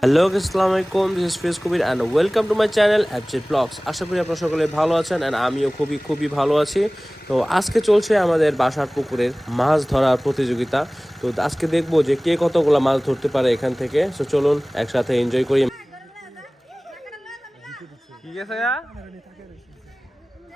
Hello আসসালামু আলাইকুম this is Faiz Kabir and welcome to my channel অ্যাপচেট blogs আশা করি আপনারা সকলে ভালো আছেন অ্যান্ড আমিও খুবই খুবই ভালো আছি। তো আজকে চলছে আমাদের বাসার পুকুরের মাছ ধরার প্রতিযোগিতা। তো আজকে দেখব যে কে কতগুলো মাছ ধরতে পারে এখান থেকে। তো চলুন, একসাথে এনজয় করি। কি গেছে গা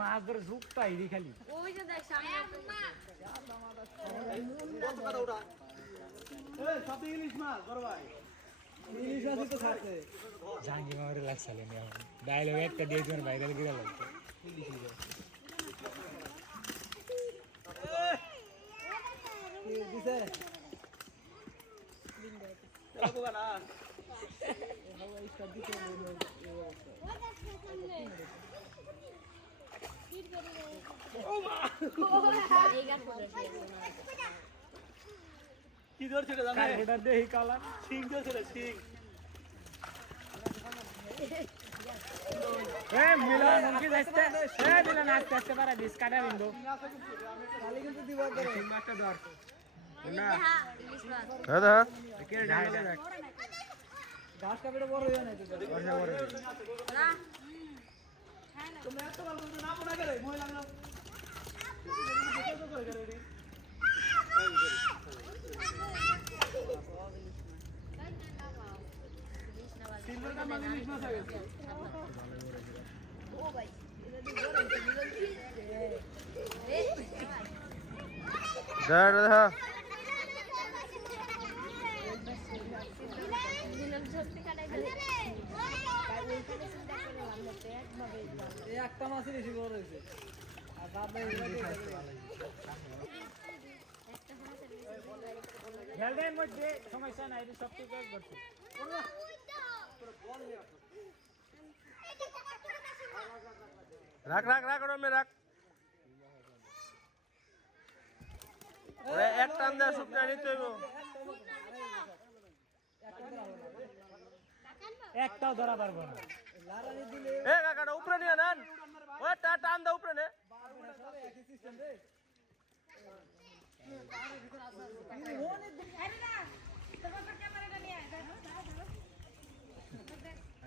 মাছ ধরে ঝুঁকটা হিরি খালি। ওই যে দেখ সামনে একটা জাঙ্গি মামারে এখন। ডায়লগ একটা দিয়ে তোমার ভাইরাল গিরা এই কি ধরছে রে কার্বোটার দেহি কালা ঠিক ধরছে ঠিক মিলন উনকি যাইতে এ মিলন আস্তে আস্তে পারা দিস কাটা বিন্দু মাছ হ্যাঁ হ্যাঁ কে ঢাইলা ঘাস কাপড়ে বড় হয়ে না তো বড় বড় না যা রে হ্যাঁ একটা মাছই বেশি বড় মধ্যে সমস্যা নাই সব করছে রাখ রাখ রাখ ওরমে রাখ। এক টান দে শুকনা একটাও ধরা পারব না। এ কাকাটা উপরে নিয়ে নেন। ওই টা টান দে উপরে নে।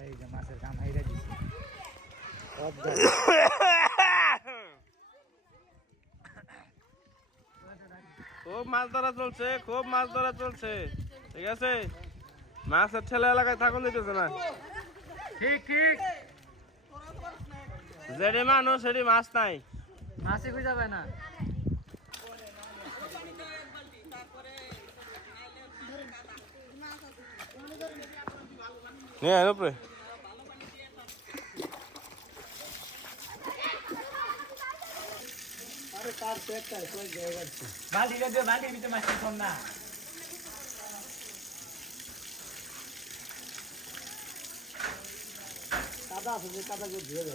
এই যে মাছের কাম হাইরা দিছে। খুব মাছ ধরা চলছে খুব মাছ ধরা চলছে। ঠিক আছে? মাছের ঠেলা এলাকায় থাকুন দিতেছে না। ঠিক ঠিক। যেটি মানুষ সেটি মাছ নাই। মাছে কই যাবে না। উপরে। বালতিটা দিয়ে বালতির ভিতরে মাছ কম 大大，干那个别的。